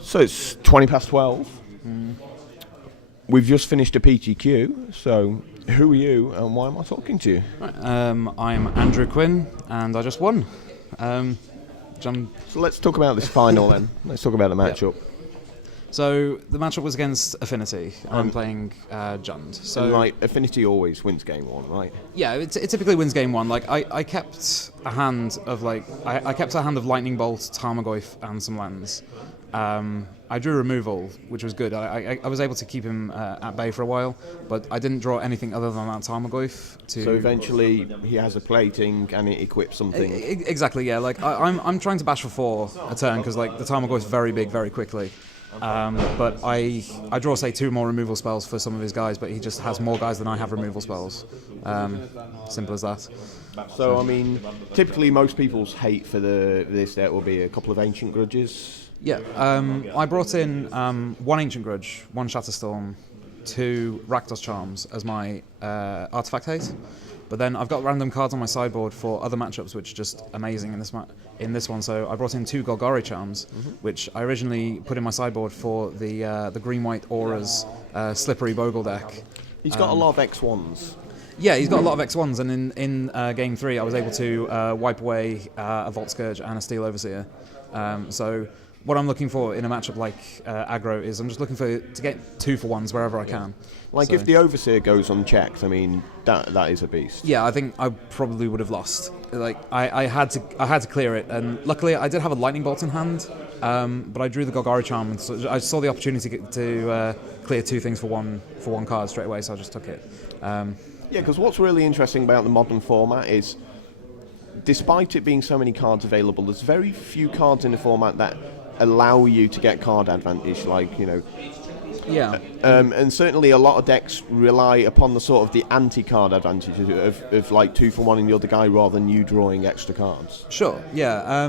So it's 20 past 12. We've just finished a PTQ, so who are you and why am I talking to you? Right, I'm Andrew Quinn, and I just won. So let's talk about this final then. Let's talk about the matchup. So the matchup was against Affinity. I'm playing Jund. So And Affinity always wins game one, right? yeah, it typically wins game one. I kept a hand of I kept a hand of Lightning Bolt, Tarmogoyf, and some lands. I drew removal, which was good. I was able to keep him at bay for a while, but I didn't draw anything other than that Tarmogoyf. So eventually he has a plating and it equips something. Exactly, yeah. I'm trying to bash for 4 a turn because the Tarmogoyf is very big very quickly. But I draw, say, 2 more removal spells for some of his guys, but he just has more guys than I have removal spells. Simple as that. So, I mean, typically most people's hate for this deck will be a couple of Ancient Grudges. Yeah, I brought in 1 Ancient Grudge, 1 Shatterstorm, 2 Rakdos Charms as my artifact hate. But then I've got random cards on my sideboard for other matchups, which are just amazing in this one. So I brought in 2 Golgari Charms, which I originally put in my sideboard for the green-white Auras Slippery Bogle deck. He's got a lot of X1s. Yeah, he's got a lot of X1s, and in Game 3 I was able to wipe away a Vault Scourge and a Steel Overseer. So what I'm looking for in a matchup like aggro is I'm just looking to get 2-for-1s wherever I can. If the Overseer goes unchecked, I mean, that is a beast. Yeah, I think I probably would have lost. I had to clear it, and luckily I did have a Lightning Bolt in hand, but I drew the Golgari Charm, and so I saw the opportunity to clear 2 things for one card straight away, so I just took it. Yeah, because what's really interesting about the modern format is, despite it being so many cards available, there's very few cards in the format that allow you to get card advantage, Yeah. And certainly a lot of decks rely upon the sort of the anti-card advantage of 2-for-1 the other guy rather than you drawing extra cards. Sure, yeah.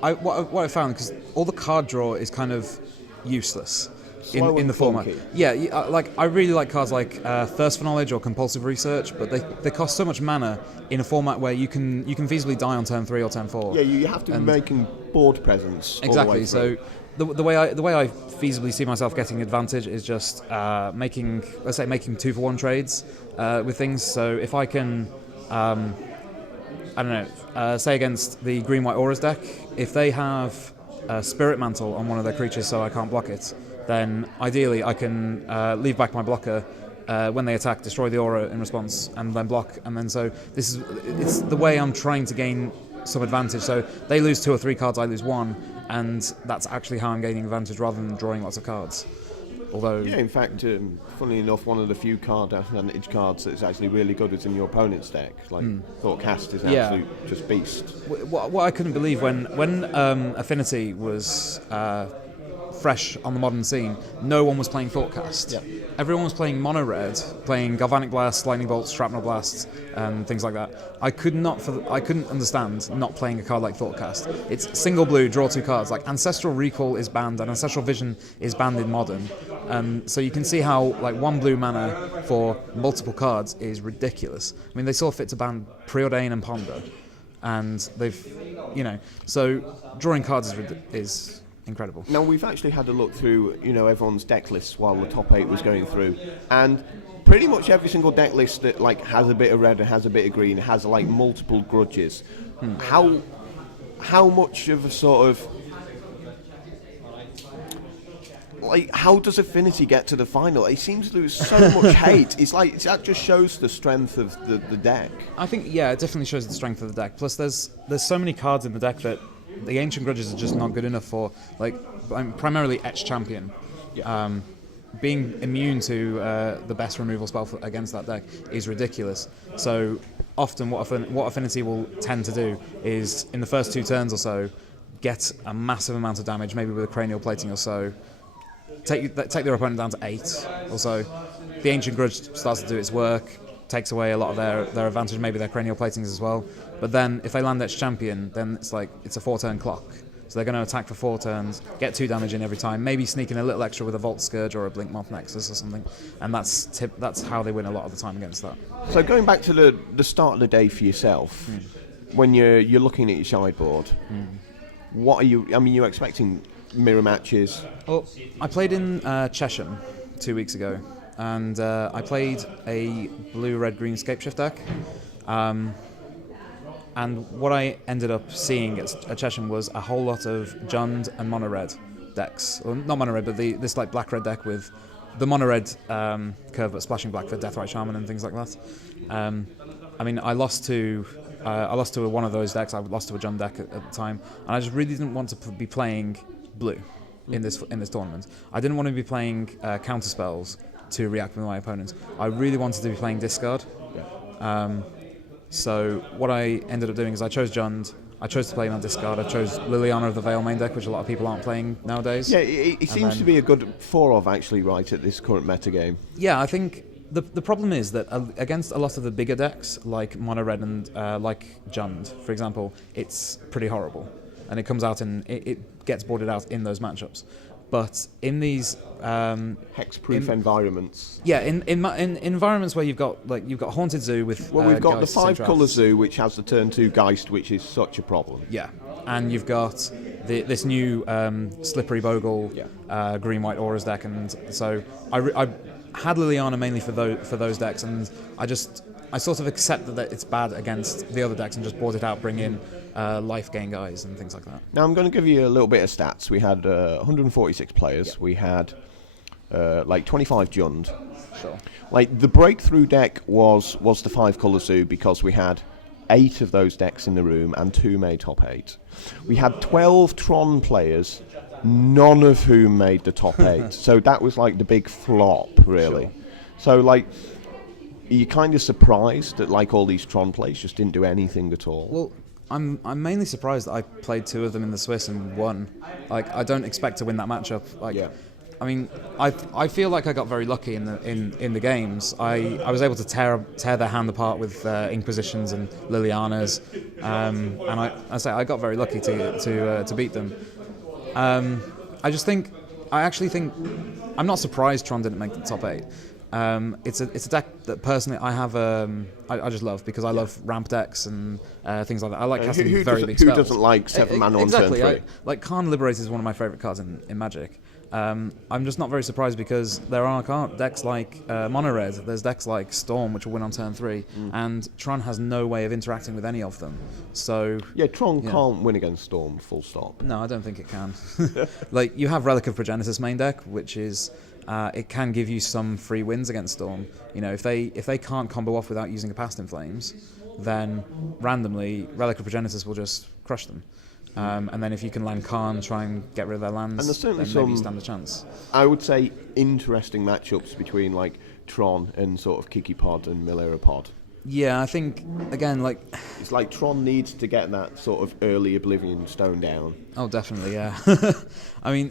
What I found, because all the card draw is kind of useless in the format. Yeah, I really like cards like Thirst for Knowledge or Compulsive Research, but they cost so much mana in a format where you can feasibly die on turn 3 or turn 4. Yeah, you have to be making board presence. Exactly. So the way I feasibly see myself getting advantage is just making 2-for-1 trades with things. So if I can, say against the green-white Auras deck, if they have Spirit Mantle on one of their creatures so I can't block it, then ideally I can leave back my blocker when they attack, destroy the aura in response, and then block. And then it's the way I'm trying to gain some advantage. So they lose 2 or 3 cards, I lose 1, and that's actually how I'm gaining advantage rather than drawing lots of cards. Although, yeah, in fact, funnily enough, one of the few card advantage cards that's actually really good is in your opponent's deck. Thoughtcast is an absolute just beast. What I couldn't believe when Affinity was fresh on the modern scene, no one was playing Thoughtcast. Yeah. Everyone was playing mono red, playing Galvanic Blast, Lightning Bolts, Shrapnel Blasts, and things like that. I couldn't understand not playing a card like Thoughtcast. It's single blue, draw 2 cards. Ancestral Recall is banned, and Ancestral Vision is banned in modern. So you can see how 1 blue mana for multiple cards is ridiculous. I mean, they saw fit to ban Preordain and Ponder, and they've, so drawing cards is incredible. Now, we've actually had a look through, everyone's deck lists while the top 8 was going through, and pretty much every single deck list that has a bit of red and has a bit of green has multiple grudges. How much of a sort of how does Affinity get to the final? It seems to lose so much hate. That just shows the strength of the deck. I think, yeah, it definitely shows the strength of the deck. Plus, there's so many cards in the deck that the Ancient Grudges are just not good enough for. I'm primarily Etched Champion. Yeah. Being immune to the best removal spell against that deck is ridiculous. So often what Affinity will tend to do is, in the first 2 turns or so, get a massive amount of damage, maybe with a Cranial Plating or so, take their opponent down to 8 or so. The Ancient Grudge starts to do its work, takes away a lot of their advantage, maybe their Cranial Platings as well. But then if they land Etched Champion, then it's a 4-turn clock. So they're going to attack for 4 turns, get 2 damage in every time, maybe sneak in a little extra with a Vault Scourge or a Blink Moth Nexus or something, and that's how they win a lot of the time against that. So going back to the start of the day for yourself, when you're looking at your sideboard, what are you? I mean, you're expecting mirror matches? Well, I played in Chesham 2 weeks ago, and I played a blue, red, green Scapeshift deck. And what I ended up seeing at Chesham was a whole lot of Jund and mono red decks. Well, not mono red, but this like black red deck with the mono red curve, but splashing black for Deathrite Shaman and things like that. I mean, I lost to one of those decks. I lost to a Jund deck at the time, and I just really didn't want to be playing blue in this tournament. I didn't want to be playing counter spells to react with my opponents. I really wanted to be playing discard. So what I ended up doing is I chose Jund. I chose to play on discard. I chose Liliana of the Veil main deck, which a lot of people aren't playing nowadays. Yeah, it seems to be a good 4 of actually right at this current meta game. Yeah, I think the problem is that against a lot of the bigger decks, like Mono Red and like Jund, for example, it's pretty horrible. And it comes out and it gets boarded out in those matchups. But in these hex-proof environments, in environments where you've got Haunted Zoo with we've got the Geists and 5-colour Zoo, which has the turn 2 Geist, which is such a problem. Yeah, and you've got this new Slippery Bogle green-white Auras deck, and so I had Liliana mainly for those decks, and I sort of accept that it's bad against the other decks and just board it out, bring in life gain guys and things like that. Now I'm going to give you a little bit of stats. We had 146 players. Yep. We had like 25 Jund. Sure. Like the breakthrough deck was the 5-colour Zoo because we had 8 of those decks in the room and 2 made top 8. We had 12 Tron players, none of whom made the top 8. So that was like the big flop, really. Sure. So like, are you kind of surprised that like all these Tron plays just didn't do anything at all? Well, I'm mainly surprised that I played 2 of them in the Swiss and won. Like, I don't expect to win that matchup. Like, yeah. I mean, I feel like I got very lucky in the games. I was able to tear their hand apart with Inquisitions and Lilianas, and I got very lucky to beat them. I actually think I'm not surprised Tron didn't make the top 8. It's a deck that personally I have I just love because I love ramp decks and things like that. I like casting very big spells. Who doesn't like 7 mana on exactly, turn 3? Like Khan Liberator is one of my favourite cards in Magic. I'm just not very surprised because there are decks like Mono Red, there's decks like Storm which will win on turn 3, and Tron has no way of interacting with any of them. So yeah, Tron can't win against Storm, full stop. No, I don't think it can. Like, you have Relic of Progenitus main deck, which is it can give you some free wins against Storm. You know, if they can't combo off without using a Past in Flames, then randomly Relic of Progenitus will just crush them. And then if you can land Khan, try and get rid of their lands, and there's certainly then maybe you stand a chance. I would say interesting matchups between like Tron and sort of Kiki Pod and Milera Pod. Yeah, I think again, like it's like Tron needs to get that sort of early Oblivion Stone down. Oh, definitely, yeah. I mean,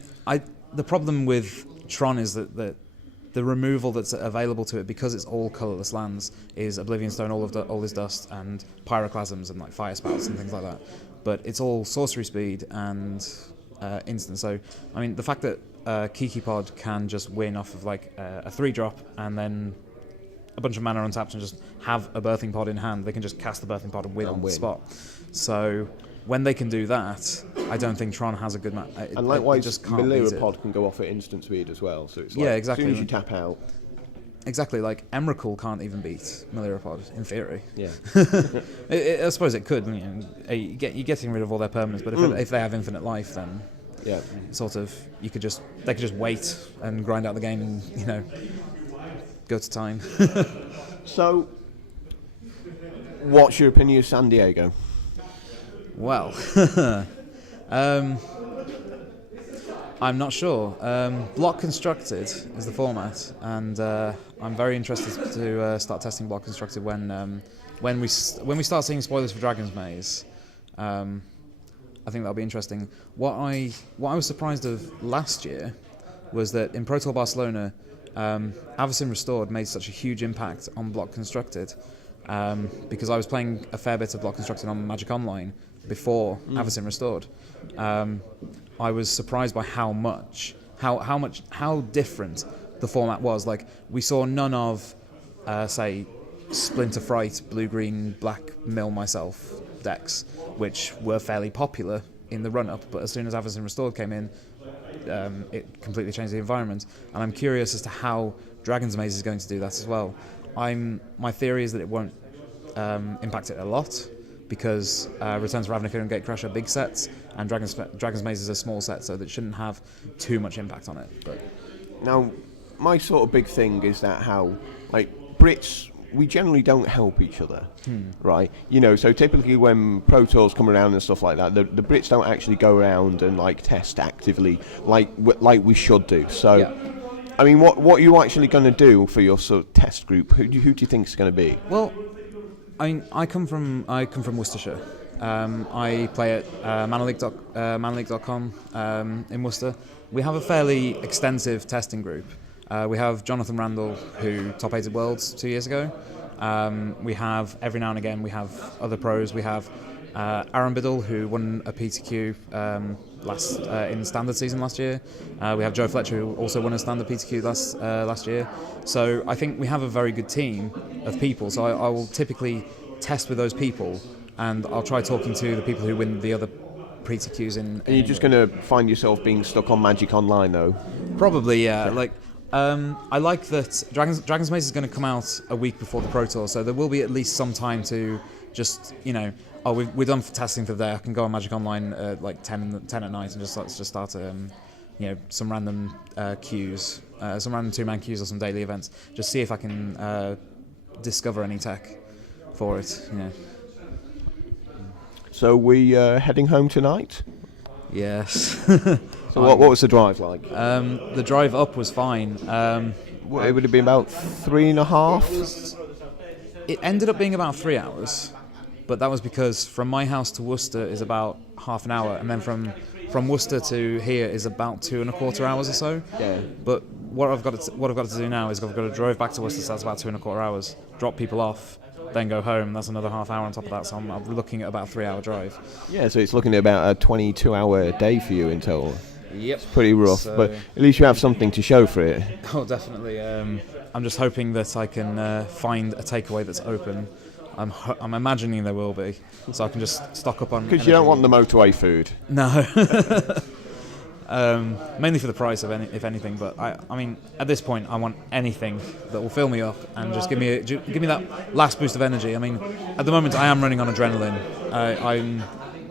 the problem with Tron is that the removal that's available to it, because it's all colourless lands, is Oblivion Stone, all is dust, and Pyroclasms and like Fire Spouts and things like that. But it's all sorcery speed and instant. So, I mean, the fact that Kiki Pod can just win off of like a 3-drop and then a bunch of mana untapped and just have a Birthing Pod in hand, they can just cast the Birthing Pod and win on the spot. So when they can do that, I don't think Tron has a good match. And likewise, Milera Pod can go off at instant speed as well. So it's like, exactly. As soon as you tap out. Exactly, like Emrakul can't even beat Milera Pod in theory. Yeah, I suppose it could. You know, you're getting rid of all their permanents, but if they have infinite life, then sort of they could just wait and grind out the game and go to time. So, what's your opinion of San Diego? Well, I'm not sure. Block Constructed is the format, and I'm very interested to start testing Block Constructed when we start seeing spoilers for Dragon's Maze. I think that'll be interesting. What I was surprised of last year was that in Pro Tour Barcelona, Avacyn Restored made such a huge impact on Block Constructed, because I was playing a fair bit of Block Constructed on Magic Online before Avacyn Restored. I was surprised by how different the format was. Like, we saw none of, say, Splinter Fright, Blue Green, Black Mill Myself decks, which were fairly popular in the run-up. But as soon as Avacyn Restored came in, it completely changed the environment. And I'm curious as to how Dragon's Maze is going to do that as well. My theory is that it won't impact it a lot, because Return to Ravnica and Gatecrash are big sets, and Dragon's Maze is a small set, so that shouldn't have too much impact on it. But now, my sort of big thing is that how, like, Brits, we generally don't help each other, right? So typically when Pro Tours come around and stuff like that, the Brits don't actually go around and like test actively like we should do. So, yeah. I mean, what are you actually going to do for your sort of test group? Who do you think is going to be? Well, I mean, I come from Worcestershire. I play at manleague.com in Worcester. We have a fairly extensive testing group. We have Jonathan Randall, who top 8 at Worlds 2 years ago. We have, every now and again, we have other pros. We have Aaron Biddle, who won a PTQ in standard season last year. We have Joe Fletcher, who also won a standard PTQ last year. So I think we have a very good team of people. So I will typically test with those people, and I'll try talking to the people who win the other PTQs in. And you're just going to find yourself being stuck on Magic Online, though? Probably, yeah. I like that Dragon's Maze is going to come out a week before the Pro Tour, so there will be at least some time to just, we're done for testing for the day. I can go on Magic Online at like 10 at night and let's just start some random queues, some random 2-man queues or some daily events. Just see if I can discover any tech for it. So we heading home tonight? Yes. So what was the drive like? The drive up was fine. It would have been about 3.5? It ended up being about 3 hours, but that was because from my house to Worcester is about half an hour, and then from Worcester to here is about 2.25 hours or so. Yeah. But what I've got to do now is I've got to drive back to Worcester, so that's about 2.25 hours, drop people off, then go home. That's another half hour on top of that, so I'm looking at about a 3-hour drive. Yeah, so it's looking at about a 22-hour day for you in total. Yep. It's pretty rough, but at least you have something to show for it. Oh, definitely. I'm just hoping that I can find a takeaway that's open. I'm imagining there will be, so I can just stock up on. Because you don't want the motorway food. No. Mainly for the price, if anything. But I mean, at this point, I want anything that will fill me up and just give me that last boost of energy. I mean, at the moment, I am running on adrenaline.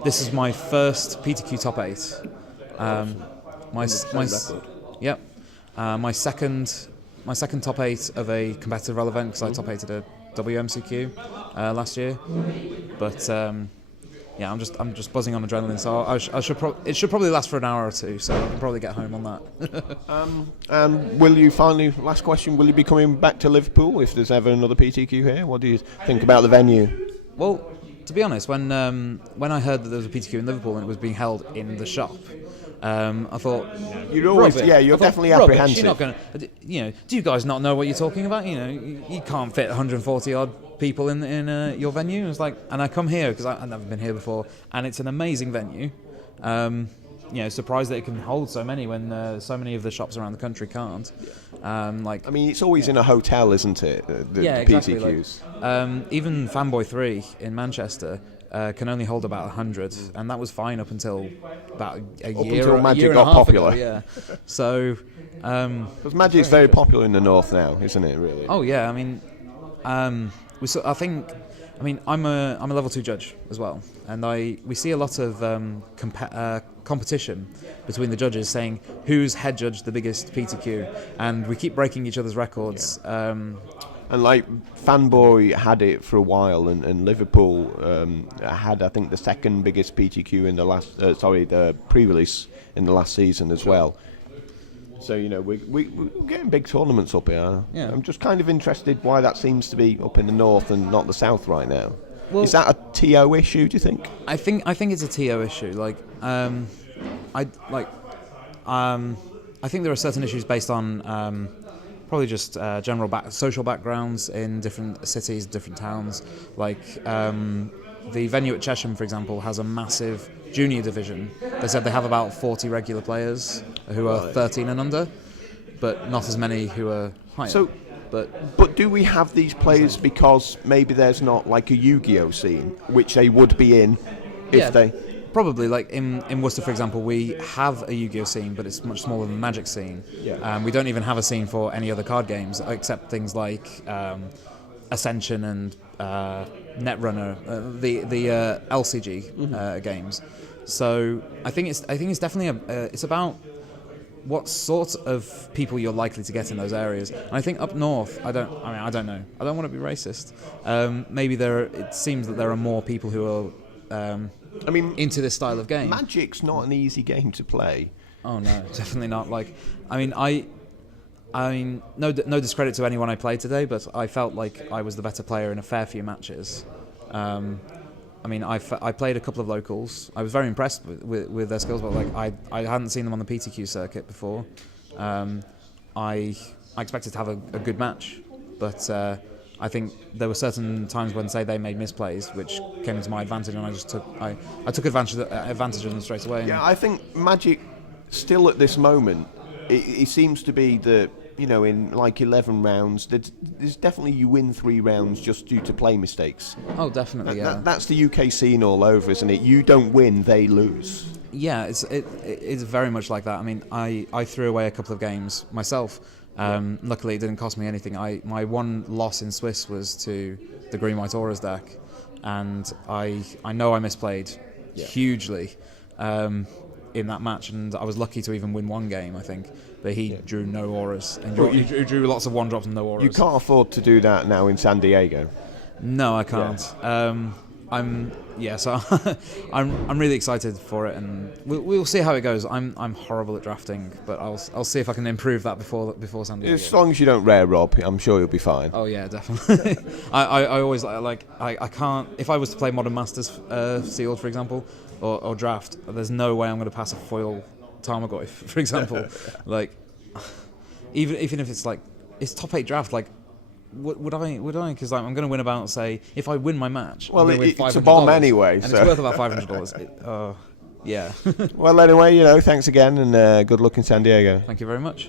This is my first PTQ top 8. My second top 8 of a competitive role event, because I top 8 at a WMCQ last year. But I'm just buzzing on adrenaline. So it should probably last for an hour or two. So I can probably get home on that. And will you finally? Last question: will you be coming back to Liverpool if there's ever another PTQ here? What do you think about the venue? Well, to be honest, when I heard that there was a PTQ in Liverpool and it was being held in the shop, I thought you're definitely apprehensive. You're not going to, do you guys not know what you're talking about? You can't fit 140 odd people in your venue. It's like, and I come here because I've never been here before, and it's an amazing venue. Surprised that it can hold so many when so many of the shops around the country can't. I mean, it's always in a hotel, isn't it? The exactly. PTQs. Even Fanboy 3 in Manchester can only hold about 100, and that was fine up until about a year. Until Magic year got popular. Ago, yeah. So. Because Magic's very popular in the north now, isn't it? Really. Oh yeah. I mean, I'm a level 2 judge as well, and we see a lot of competition between the judges, saying who's head judged the biggest PTQ, and we keep breaking each other's records. Yeah. And like Fanboy had it for a while, and Liverpool had, I think, the second biggest PTQ in the pre-release in the last season as well. So we're getting big tournaments up here. Yeah. I'm just kind of interested why that seems to be up in the north and not the south right now. Well, is that a TO issue? Do you think? I think it's a TO issue. I think there are certain issues based on probably just general social backgrounds in different cities, different towns. The venue at Chesham, for example, has a massive junior division. They said they have about 40 regular players who are 13 and under, but not as many who are higher. But do we have these players because maybe there's not like a Yu-Gi-Oh scene, which they would be in if they... Probably, like in Worcester, for example, we have a Yu-Gi-Oh scene, but it's much smaller than the Magic scene. Yeah. We don't even have a scene for any other card games, except things like Ascension and Netrunner, the LCG games. So I think it's definitely it's about what sort of people you're likely to get in those areas. And I think up north, I don't know. I don't want to be racist. Maybe it seems that there are more people who are into this style of game. Magic's not an easy game to play. Oh no, definitely not. Like, I mean, no discredit to anyone I played today, but I felt like I was the better player in a fair few matches. I mean, I played a couple of locals. I was very impressed with their skills, but like I hadn't seen them on the PTQ circuit before. I expected to have a good match, but I think there were certain times when, say, they made misplays, which came into my advantage, and I took advantage of them straight away. Yeah, I think Magic still at this moment, it seems to be that, you know, in like 11 rounds, there's definitely you win 3 rounds just due to play mistakes. Oh, definitely, yeah. That's the UK scene all over, isn't it? You don't win, they lose. Yeah, it's very much like that. I mean, I threw away a couple of games myself. Luckily, it didn't cost me anything. My one loss in Swiss was to the Green White Auras deck, and I know I misplayed hugely in that match, and I was lucky to even win one game, I think. But he drew no auras. And he drew lots of 1-drops and no auras. You can't afford to do that now in San Diego. No, I can't. Yeah. So I'm really excited for it, and we'll see how it goes. I'm horrible at drafting, but I'll see if I can improve that before San Diego. As long as you don't rare rob, I'm sure you'll be fine. Oh yeah, definitely. I always I can't, if I was to play Modern Masters sealed, for example, or draft, there's no way I'm going to pass a foil Tarmogoyf, for example. Like, even if it's like it's top 8 draft, like. Would I? Because I'm going to win about, say, if I win my match, well, I'm win it's a bomb anyway, and so it's worth about $500. Yeah. Well, anyway, thanks again, and good luck in San Diego. Thank you very much.